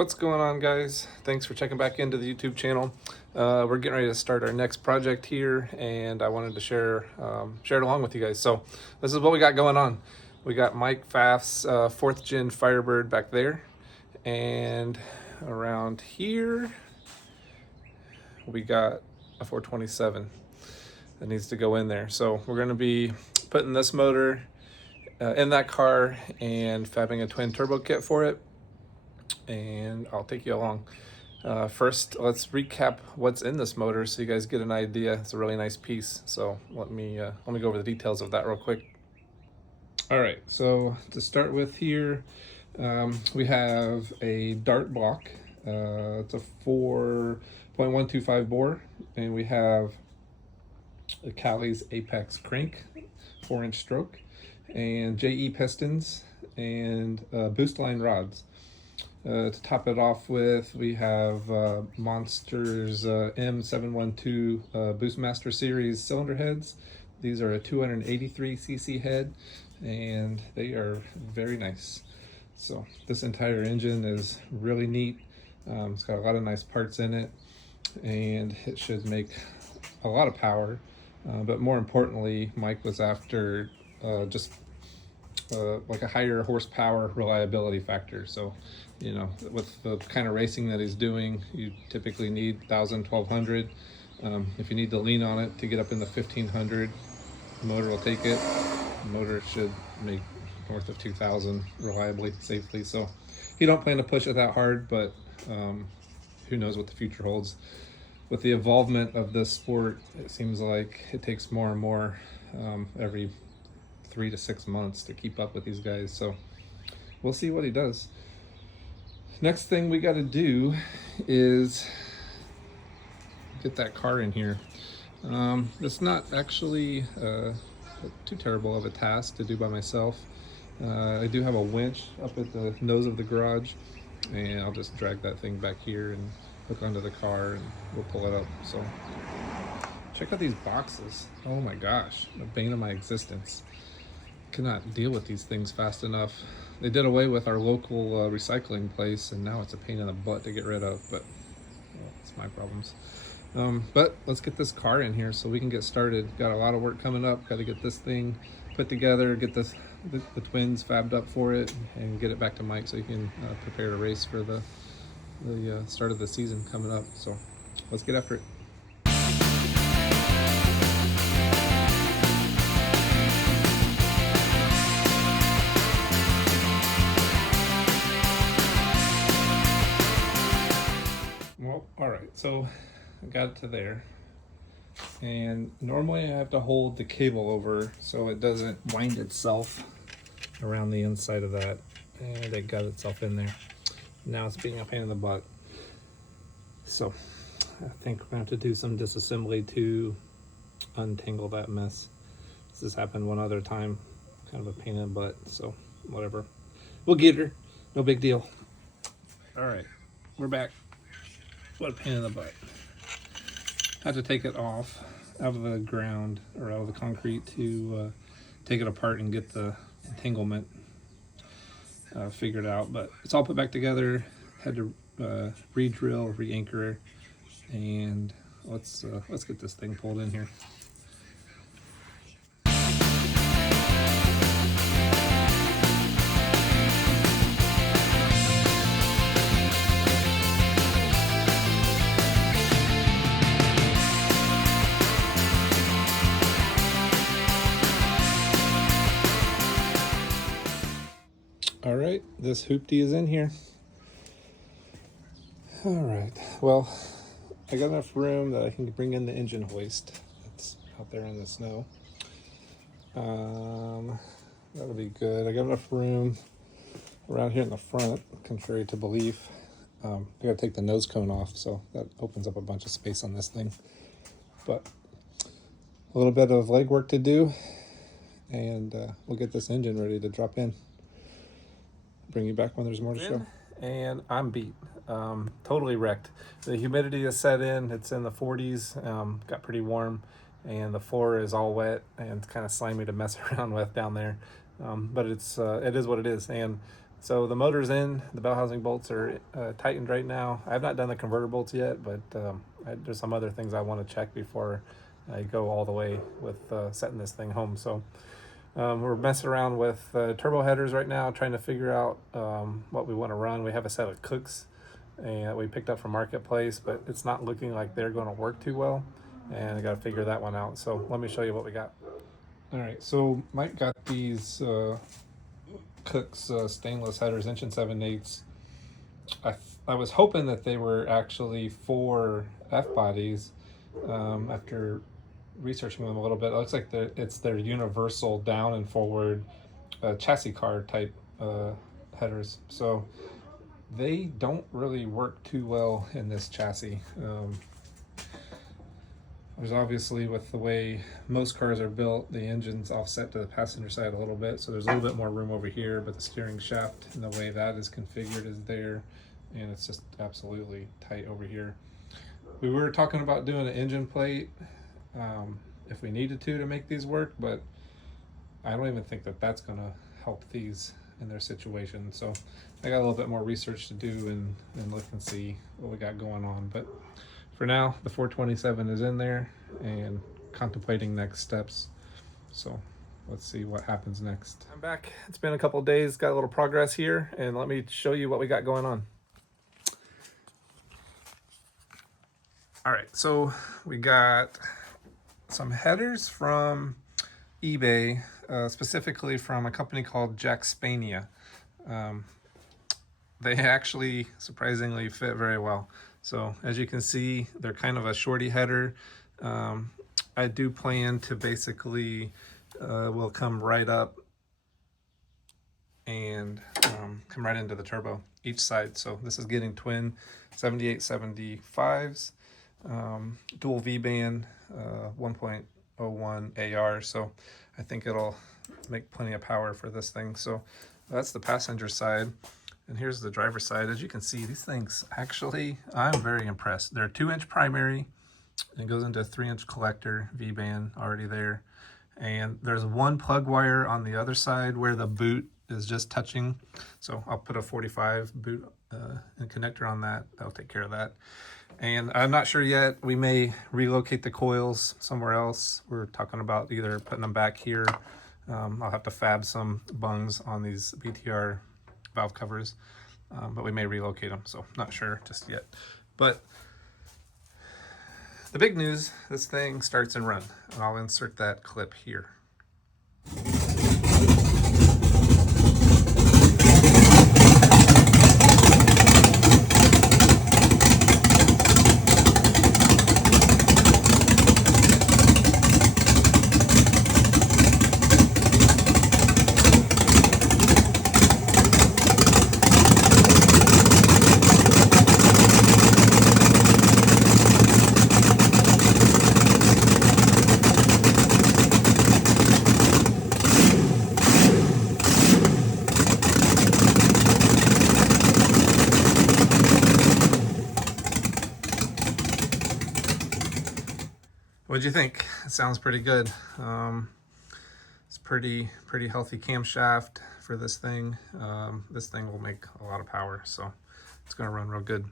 What's going on, guys? Thanks for checking back into the YouTube channel. We're getting ready to start our next project here, and I wanted to share it along with you guys. So this is what we got going on. We got Mike Pfaff's 4th gen Firebird back there, and around here we got a 427 that needs to go in there. So we're going to be putting this motor in that car and fabbing a twin turbo kit for it, and I'll take you along. First, let's recap what's in this motor so you guys get an idea. It's a really nice piece, so let me go over the details of that real quick. All right, so to start with here, we have a dart block. It's a 4.125 bore, and we have a Cali's Apex crank, 4-inch stroke, and JE pistons, and boost line rods. To top it off with, we have Monster's M712 Boostmaster Series cylinder heads. These are a 283cc head, and they are very nice. So this entire engine is really neat. It's got a lot of nice parts in it, and it should make a lot of power. But more importantly, Mike was after just like a higher horsepower reliability factor. So, you know, with the kind of racing that he's doing, you typically need 1,000, 1,200. If you need to lean on it to get up in the 1,500, the motor will take it. The motor should make north of 2,000 reliably, safely. So he don't plan to push it that hard, but who knows what the future holds. With the involvement of this sport, it seems like it takes more and more every 3 to 6 months to keep up with these guys. So we'll see what he does. Next thing we got to do is get that car in here. It's not actually too terrible of a task to do by myself. I do have a winch up at the nose of the garage, and I'll just drag that thing back here and hook onto the car, and we'll pull it up. So check out these boxes. Oh my gosh, the bane of my existence. Cannot deal with these things fast enough. They did away with our local recycling place, and now it's a pain in the butt to get rid of, but well, it's my problems. But let's get this car in here so we can get started. Got a lot of work coming up. Got to get this thing put together, get the twins fabbed up for it, and get it back to Mike so he can prepare to race for the start of the season coming up. So let's get after it. Well, all right, so I got it to there, and normally I have to hold the cable over so it doesn't wind itself around the inside of that, and it got itself in there. Now it's being a pain in the butt. So I think we're gonna have to do some disassembly to untangle that mess. This has happened one other time, kind of a pain in the butt, so whatever. We'll get her, no big deal. All right, we're back. What a pain in the butt. I had to take it off out of the ground or out of the concrete to take it apart and get the entanglement figured out, but it's all put back together. Had to re-drill, re-anchor, and let's get this thing pulled in here. All right, this hoopty is in here. All right, well, I got enough room that I can bring in the engine hoist that's out there in the snow. That'll be good. I got enough room around here in the front, contrary to belief. I gotta take the nose cone off, so that opens up a bunch of space on this thing. But a little bit of legwork to do, and we'll get this engine ready to drop in. Bring you back when there's more to show. And I'm beat. Totally wrecked. The humidity is set in. It's in the 40s. Got pretty warm, and the floor is all wet and kind of slimy to mess around with down there. But it is what it is. And So the motor's in, the bell housing bolts are tightened right now. I have not done the converter bolts yet, but there's some other things I want to check before I go all the way with setting this thing home. So we're messing around with turbo headers right now, trying to figure out what we want to run. We have a set of Cooks and we picked up from Marketplace, but it's not looking like they're going to work too well, and I got to figure that one out. So let me show you what we got. All right, so Mike got these Cooks stainless headers, 1 7/8". I was hoping that they were actually for Fbodies. After researching them a little bit, it looks like it's their universal down and forward chassis car type headers. So they don't really work too well in this chassis. There's obviously, with the way most cars are built, the engine's offset to the passenger side a little bit, so there's a little bit more room over here, but the steering shaft and the way that is configured is there, and it's just absolutely tight over here. We were talking about doing an engine plate if we needed to make these work, but I don't even think that that's going to help these in their situation. So I got a little bit more research to do and look and see what we got going on. But for now, the 427 is in there and contemplating next steps. So let's see what happens next. I'm back. It's been a couple of days, got a little progress here, and let me show you what we got going on. All right, so we got some headers from eBay, specifically from a company called Jackspania. They actually surprisingly fit very well. So as you can see, they're kind of a shorty header. I do plan to basically will come right up and come right into the turbo each side. So this is getting twin 7875s, dual V-band, 1.01 AR. So I think it'll make plenty of power for this thing. So that's the passenger side. And here's the driver's side. As you can see, these things actually, I'm very impressed. They're 2-inch primary. It goes into a 3-inch collector, V-band already there. And there's one plug wire on the other side where the boot is just touching. So I'll put a 45 boot and connector on that. That'll take care of that. And I'm not sure yet. We may relocate the coils somewhere else. We're talking about either putting them back here. I'll have to fab some bungs on these BTR valve covers, but we may relocate them, so not sure just yet. But the big news, this thing starts and run, and I'll insert that clip here. What'd you think? It sounds pretty good. It's pretty healthy camshaft for this thing. This thing will make a lot of power, so it's gonna run real good.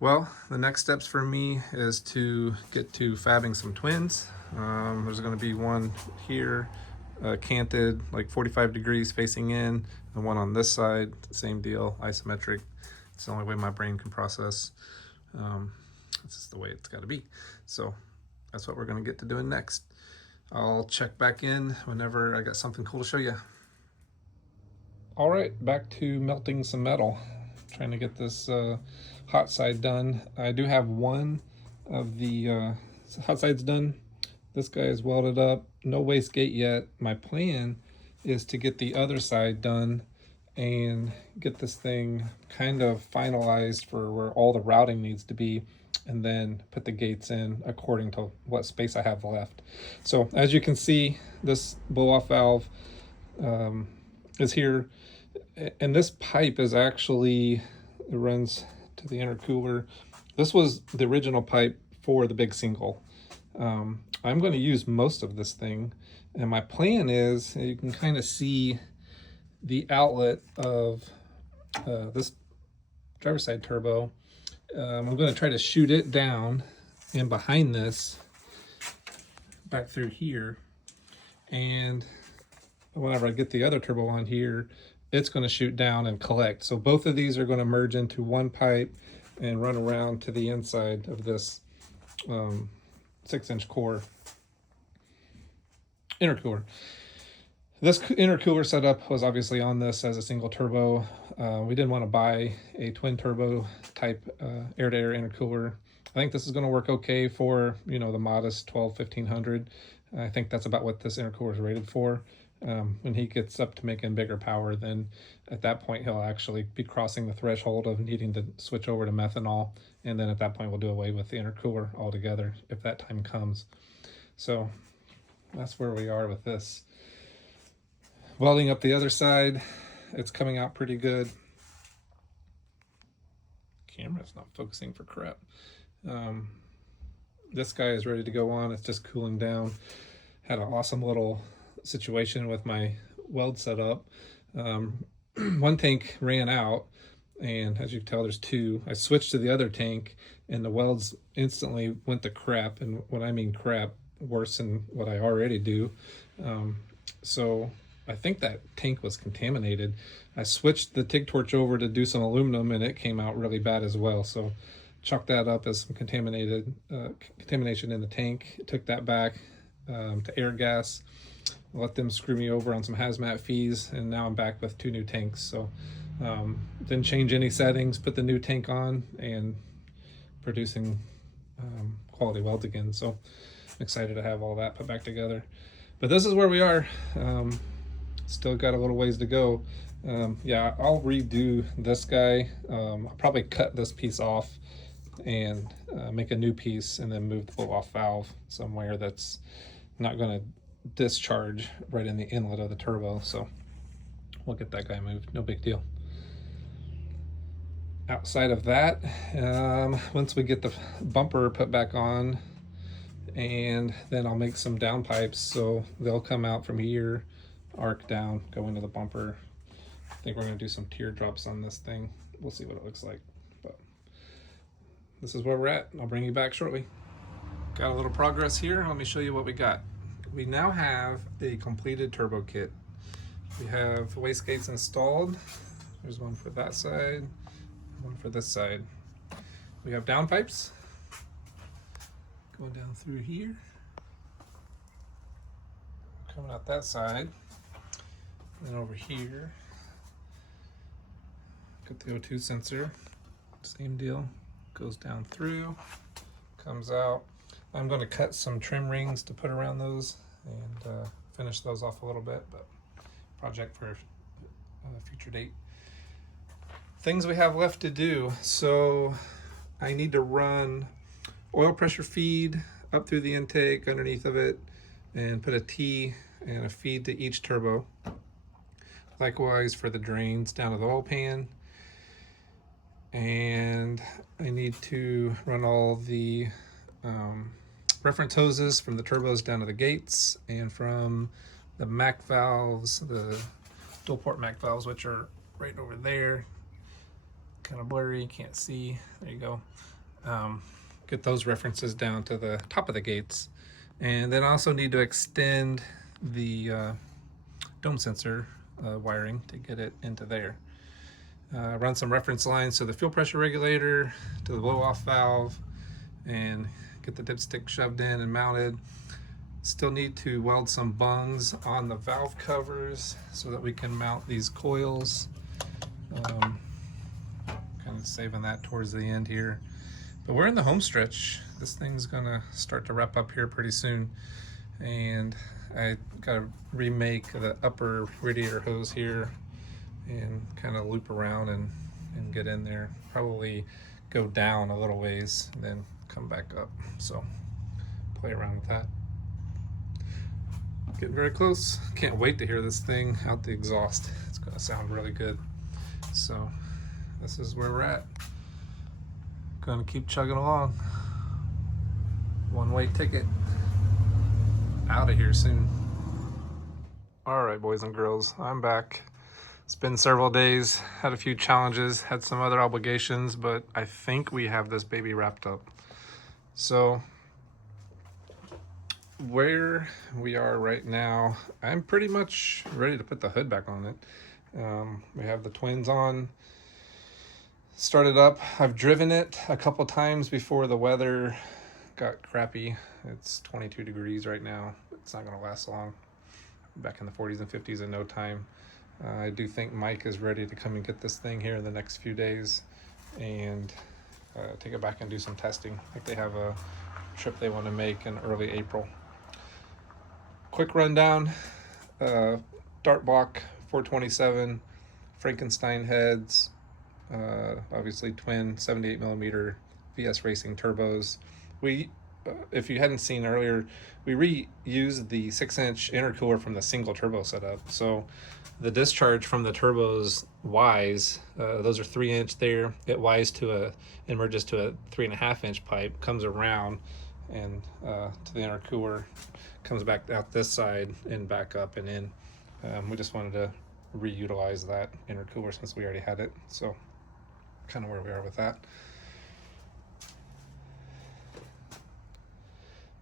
Well, the next steps for me is to get to fabbing some twins. There's gonna be one here, canted like 45 degrees facing in, and one on this side, same deal, isometric. It's the only way my brain can process. This is the way it's gotta be. So that's what we're gonna get to doing next. I'll check back in whenever I got something cool to show you. All right, back to melting some metal. Trying to get this hot side done. I do have one of the hot sides done. This guy is welded up, no wastegate yet. My plan is to get the other side done and get this thing kind of finalized for where all the routing needs to be, and then put the gates in according to what space I have left. So as you can see, this blow-off valve is here, and this pipe is actually, it runs to the intercooler. This was the original pipe for the big single. I'm going to use most of this thing, and my plan is, you can kind of see the outlet of this driver's side turbo. I'm going to try to shoot it down and behind this back through here, and whenever I get the other turbo on here, it's going to shoot down and collect. So both of these are going to merge into one pipe and run around to the inside of this 6-inch core intercooler. This intercooler setup was obviously on this as a single turbo. We didn't want to buy a twin turbo type air-to-air intercooler. I think this is going to work okay for, you know, the modest 12-1500. I think that's about what this intercooler is rated for. When he gets up to making bigger power, then at that point he'll actually be crossing the threshold of needing to switch over to methanol, and then at that point we'll do away with the intercooler altogether if that time comes. So that's where we are with this. Welding up the other side, it's coming out pretty good. Camera's not focusing for crap. This guy is ready to go on. It's just cooling down. Had an awesome little situation with my weld setup. One tank ran out, and as you can tell, there's two. I switched to the other tank, and the welds instantly went to crap. And when I mean crap, worse than what I already do. So I think that tank was contaminated. I switched the TIG torch over to do some aluminum, and it came out really bad as well. So chalked that up as some contamination in the tank. Took that back to Air Gas, let them screw me over on some hazmat fees, and now I'm back with 2 new tanks. So didn't change any settings, put the new tank on, and producing quality welds again. So I'm excited to have all that put back together. But this is where we are. Still got a little ways to go. Yeah, I'll redo this guy. I'll probably cut this piece off and make a new piece, and then move the blow-off valve somewhere that's not going to discharge right in the inlet of the turbo. So we'll get that guy moved, no big deal. Outside of that, once we get the bumper put back on, and then I'll make some down pipes, so they'll come out from here, arc down, go into the bumper. I think we're going to do some teardrops on this thing. We'll see what it looks like, but this is where we're at. I'll bring you back shortly. Got a little progress here. Let me show you what we got. We now have a completed turbo kit. We have wastegates installed. There's one for that side, one for this side. We have downpipes going down through here, coming out that side, and then over here, got the O2 sensor, same deal, goes down through, comes out. I'm going to cut some trim rings to put around those and finish those off a little bit, but project for a future date. Things we have left to do. So I need to run oil pressure feed up through the intake underneath of it, and put a T and a feed to each turbo. Likewise for the drains down to the oil pan. And I need to run all the reference hoses from the turbos down to the gates, and from the MAC valves, the dual port MAC valves, which are right over there. Kind of blurry, can't see. There you go. Get those references down to the top of the gates. And then I also need to extend the dome sensor wiring to get it into there. Run some reference lines to the fuel pressure regulator, to the blow-off valve, and get the dipstick shoved in and mounted. Still need to weld some bungs on the valve covers so that we can mount these coils. Kind of saving that towards the end here. But we're in the home stretch. This thing's gonna start to wrap up here pretty soon. And I gotta remake the upper radiator hose here and kind of loop around and get in there. Probably go down a little ways and then come back up. So play around with that. Getting very close. Can't wait to hear this thing out the exhaust. It's gonna sound really good. So this is where we're at. Gonna keep chugging along. One-way ticket. Out of here soon. All right, boys and girls, I'm back. It's been several days, had a few challenges, had some other obligations, but I think we have this baby wrapped up. So where we are right now, I'm pretty much ready to put the hood back on it. We have the twins on, started up. I've driven it a couple times before the weather got crappy. It's 22 degrees right now. It's not going to last long. Back in the 40s and 50s in no time. I do think Mike is ready to come and get this thing here in the next few days and take it back and do some testing. I think they have a trip they want to make in early April. Quick rundown, dart block 427, Frankenstein heads, obviously twin 78 millimeter VS Racing turbos. We, if you hadn't seen earlier, we reused the 6-inch intercooler from the single turbo setup. So the discharge from the turbos wise, those are 3-inch there. It wise to and merges to a 3.5-inch pipe, comes around and to the intercooler, comes back out this side and back up and in. We just wanted to reutilize that intercooler since we already had it. So kind of where we are with that.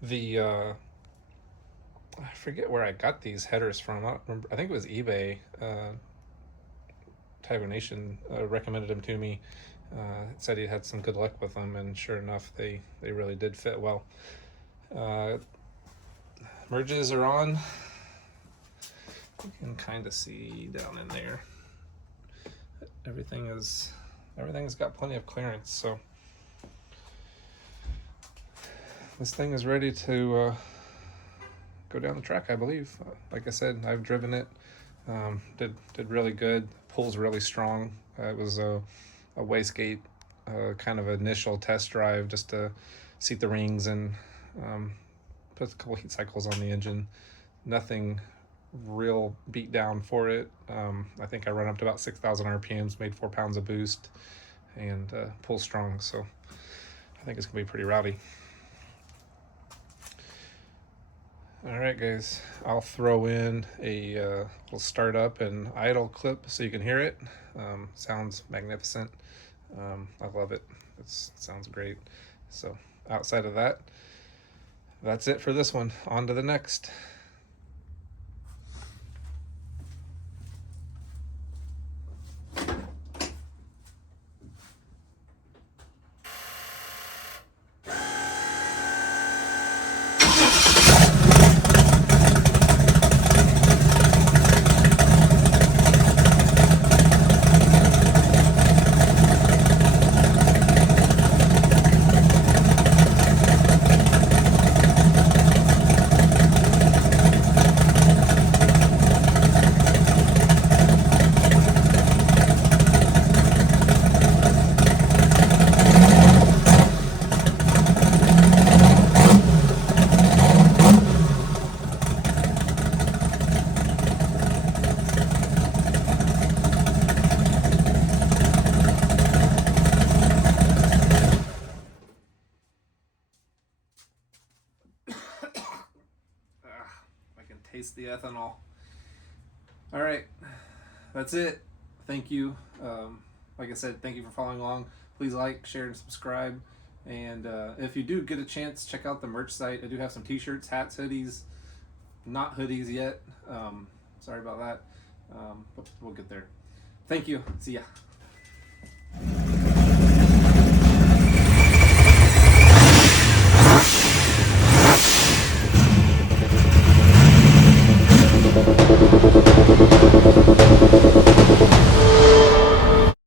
The I forget where I got these headers from. I don't remember. I think it was eBay. Tiger Nation recommended them to me. Said he had some good luck with them, and sure enough, they really did fit well. Merges are on. You can kind of see down in there. Everything's got plenty of clearance, so this thing is ready to go down the track, I believe. Like I said, I've driven it. Did really good. Pulls really strong. It was a wastegate kind of initial test drive just to seat the rings and put a couple heat cycles on the engine. Nothing real beat down for it. I think I run up to about 6,000 RPMs, made 4 pounds of boost, and pulls strong. So I think it's gonna be pretty rowdy. All right, guys, I'll throw in a little startup and idle clip so you can hear it. Sounds magnificent. I love it. It sounds great. So outside of that, that's it for this one. On to the next. Taste the ethanol. All right, that's it. Thank you. Like I said, thank you for following along. Please like, share, and subscribe. And if you do get a chance, check out the merch site. I do have some t-shirts, hats, hoodies. Not hoodies yet. Sorry about that. But we'll get there. Thank you. See ya.